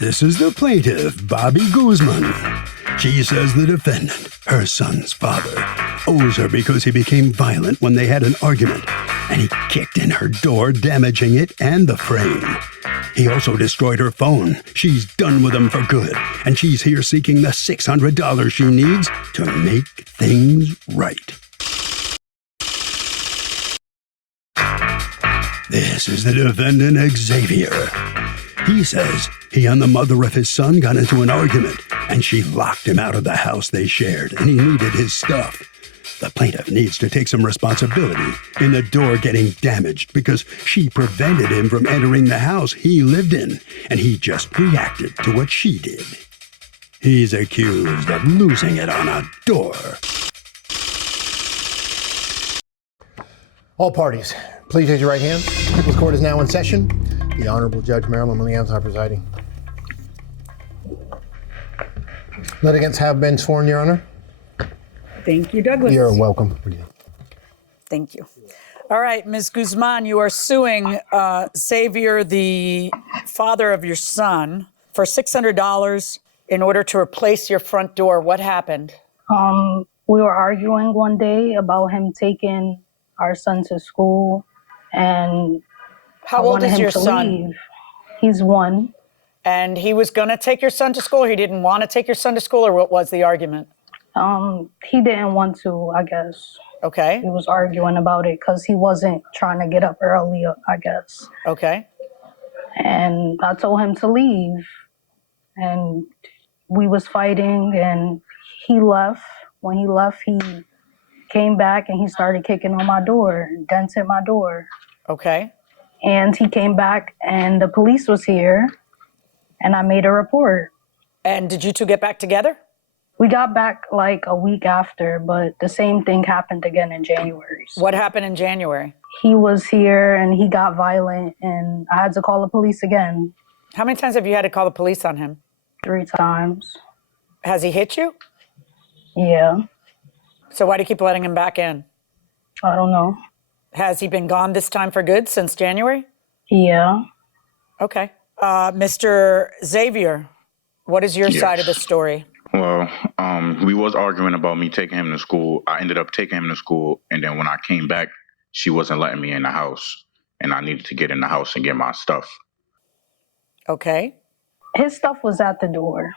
This is the plaintiff, Bobby Guzman. She says the defendant, her son's father, owes her because he became violent when they had an argument, and he kicked in her door, damaging it and the frame. He also destroyed her phone. She's done with him for good, and she's here seeking the $600 she needs to make things right. This is the defendant, Xavier. He says he and the mother of his son got into an argument, and she locked him out of the house they shared, and he needed his stuff. The plaintiff needs to take some responsibility in the door getting damaged because she prevented him from entering the house he lived in, and he just reacted to what she did. He's accused of losing it on a door. All parties, please raise your right hand. People's Court is now in session. The Honorable Judge Marilyn Leanza presiding. Litigants have been sworn, Your Honor. Thank you, Douglas. You're welcome. Thank you. All right, Ms. Guzman, you are suing Xavier, the father of your son, for $600 in order to replace your front door. What happened? We were arguing one day about him taking our son to school, and How old is your son? Leave. He's 1. And he was going to take your son to school, or he didn't want to take your son to school, or what was the argument? He didn't want to, I guess. Okay. He was arguing about it because he wasn't trying to get up early, I guess. Okay. And I told him to leave, and we was fighting, and he left. When he left, he came back and he started kicking on my door, dented my door. Okay. And he came back and the police was here and I made a report. And did you two get back together? We got back like a week after, but the same thing happened again in January. So what happened in January? He was here and he got violent and I had to call the police again. How many times have you had to call the police on him? 3 times. Has he hit you? Yeah. So why do you keep letting him back in? I don't know. Has he been gone this time for good since January? Yeah. Okay. Mr. Xavier, what is your side of the story? Well, we was arguing about me taking him to school. I ended up taking him to school, and then when I came back, she wasn't letting me in the house, and I needed to get in the house and get my stuff. Okay. His stuff was at the door.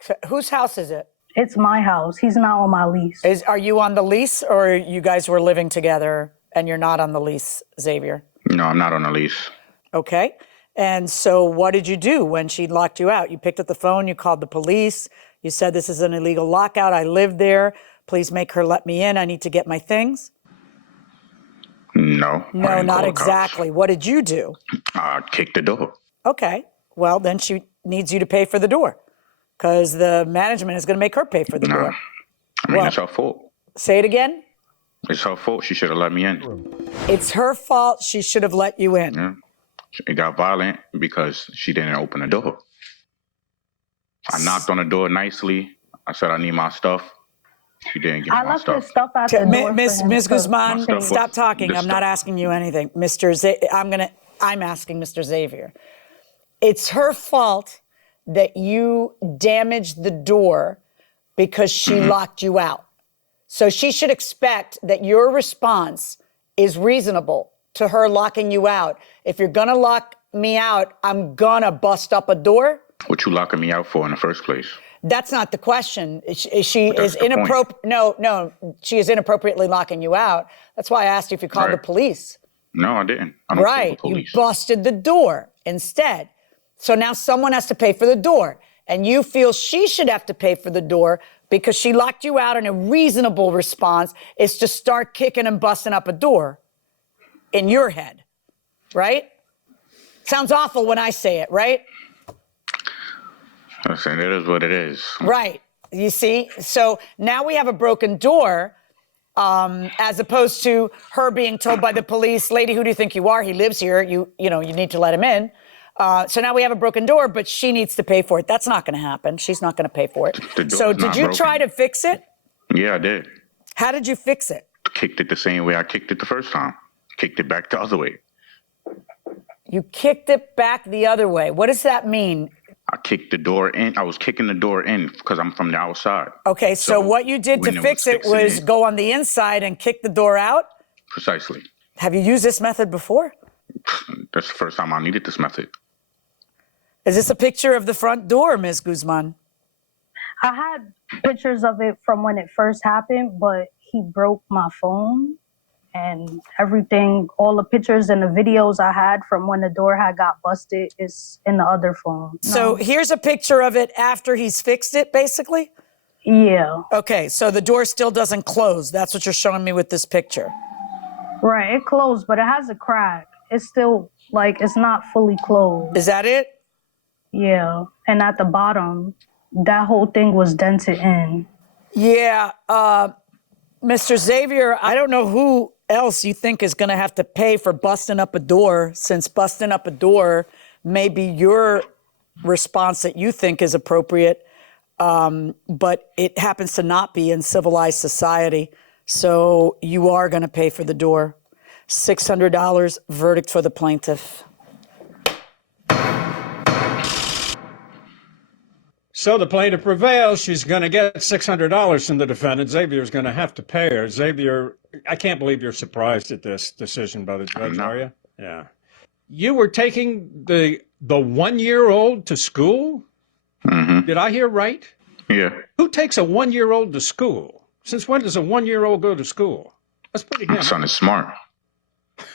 So whose house is it? It's my house. He's not on my lease. Are you on the lease, or you guys were living together and you're not on the lease, Xavier? No, I'm not on the lease. Okay. And so what did you do when she locked you out? You picked up the phone, you called the police, you said, this is an illegal lockout, I live there, please make her let me in, I need to get my things? No. No, not exactly. What did you do? I kicked the door. Okay. Well, then she needs you to pay for the door, because the management is going to make her pay for the door. I mean, it's her fault. Say it again? It's her fault. She should have let me in. It's her fault. She should have let you in. Yeah. It got violent because she didn't open the door. I knocked on the door nicely. I said, I need my stuff. She didn't give me my stuff. I left his stuff at the door. Ms. Guzman, stop talking. I'm not asking you anything. I'm asking Mr. Xavier. It's her fault that you damaged the door because she locked you out. So she should expect that your response is reasonable to her locking you out. If you're gonna lock me out, I'm gonna bust up a door. What you locking me out for in the first place? That's not the question. She is inappropriate. No, she is inappropriately locking you out. That's why I asked you if you called the police. No, I didn't. I don't call the police. You busted the door instead. So now someone has to pay for the door. And you feel she should have to pay for the door because she locked you out, and a reasonable response is to start kicking and busting up a door in your head, right? Sounds awful when I say it, right? Listen, it is what it is. Right. You see? So now we have a broken door, as opposed to her being told by the police, lady, who do you think you are? He lives here. You need to let him in. So now we have a broken door, but she needs to pay for it. That's not going to happen. She's not going to pay for it. So did you try to fix it? Yeah, I did. How did you fix it? Kicked it the same way I kicked it the first time. Kicked it back the other way. You kicked it back the other way. What does that mean? I kicked the door in. I was kicking the door in because I'm from the outside. Okay, so what you did to fix it was go on the inside and kick the door out? Precisely. Have you used this method before? That's the first time I needed this method. Is this a picture of the front door, Ms. Guzman? I had pictures of it from when it first happened, but he broke my phone and everything, all the pictures and the videos I had from when the door had got busted is in the other phone. So here's a picture of it after he's fixed it, basically? Yeah. Okay, so the door still doesn't close. That's what you're showing me with this picture. Right, it closed, but it has a crack. It's still, like, it's not fully closed. Is that it? Yeah, and at the bottom, that whole thing was dented in. Yeah, Mr. Xavier, I don't know who else you think is going to have to pay for busting up a door, since busting up a door may be your response that you think is appropriate, but it happens to not be in civilized society. So you are going to pay for the door. $600, verdict for the plaintiff. So the plaintiff prevails. She's going to get $600 from the defendant. Xavier's going to have to pay her. Xavier, I can't believe you're surprised at this decision by the judge, are you? Yeah. You were taking the 1-year-old to school? Mm-hmm. Did I hear right? Yeah. Who takes a 1-year-old to school? Since when does a 1-year-old go to school? That's pretty damn. My son is smart.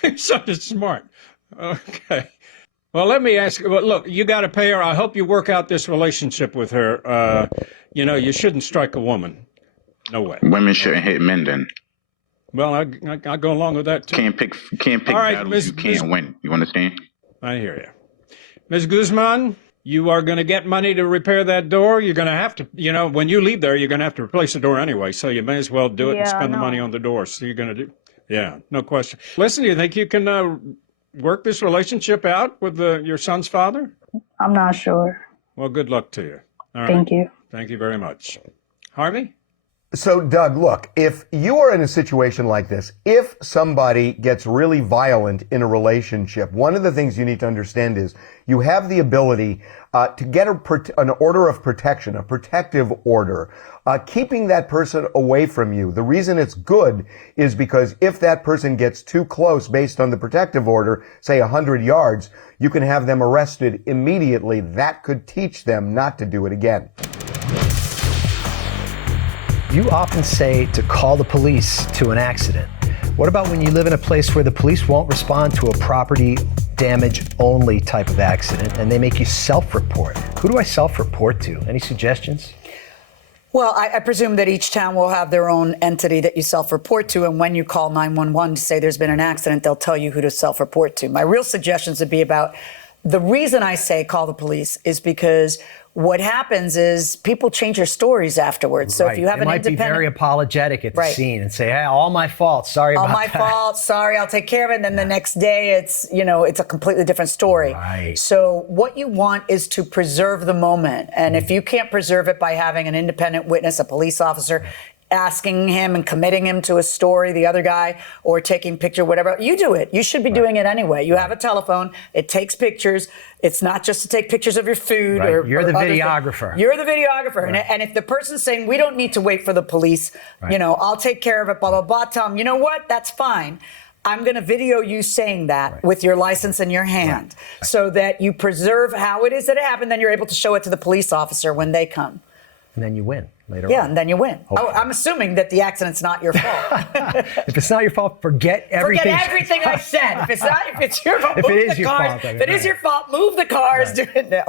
Your son is smart. Okay. Well, let me ask you, look, you got to pay her. I hope you work out this relationship with her. You shouldn't strike a woman. No way. Women shouldn't hit men then. Well, I go along with that, too. Can't pick All right, battles you can't win. You understand? I hear you. Ms. Guzman, you are going to get money to repair that door. You're going to have to, when you leave there, you're going to have to replace the door anyway. So you may as well do it and spend the money on the door. So you're going to do, yeah, no question. Listen, do you think you can work this relationship out with your son's father? I'm not sure. Well, good luck to you. All right. Thank you. Thank you very much. Harvey? So, Doug, look, if you are in a situation like this, if somebody gets really violent in a relationship, one of the things you need to understand is you have the ability to get an order of protection, a protective order, keeping that person away from you. The reason it's good is because if that person gets too close based on the protective order, say 100 yards, you can have them arrested immediately. That could teach them not to do it again. You often say to call the police to an accident. What about when you live in a place where the police won't respond to a property damage only type of accident and they make you self-report? Who do I self-report to? Any suggestions? Well, I presume that each town will have their own entity that you self-report to, and when you call 911 to say there's been an accident, they'll tell you who to self-report to. My real suggestions would be about, the reason I say call the police is because what happens is people change their stories afterwards. So if you have an independent... They might be very apologetic at the scene and say, hey, all my fault, sorry about that. All my fault, sorry, I'll take care of it. And then the next day it's a completely different story. Right. So what you want is to preserve the moment. And if you can't preserve it by having an independent witness, a police officer, asking him and committing him to a story, the other guy, or taking picture, whatever, you do it. You should be doing it anyway. You have a telephone, it takes pictures. It's not just to take pictures of your food or you're the other videographer. You're the videographer. Right. And if the person's saying, we don't need to wait for the police, I'll take care of it, blah, blah, blah, tell them, you know what, that's fine. I'm going to video you saying that with your license in your hand so that you preserve how it is that it happened. Then you're able to show it to the police officer when they come. And then you win later on. Yeah, and then you win. Oh, I'm assuming that the accident's not your fault. If it's not your fault, forget everything. Forget everything I said. If it's your fault, move the cars. If it is your fault, move the cars. Do it now.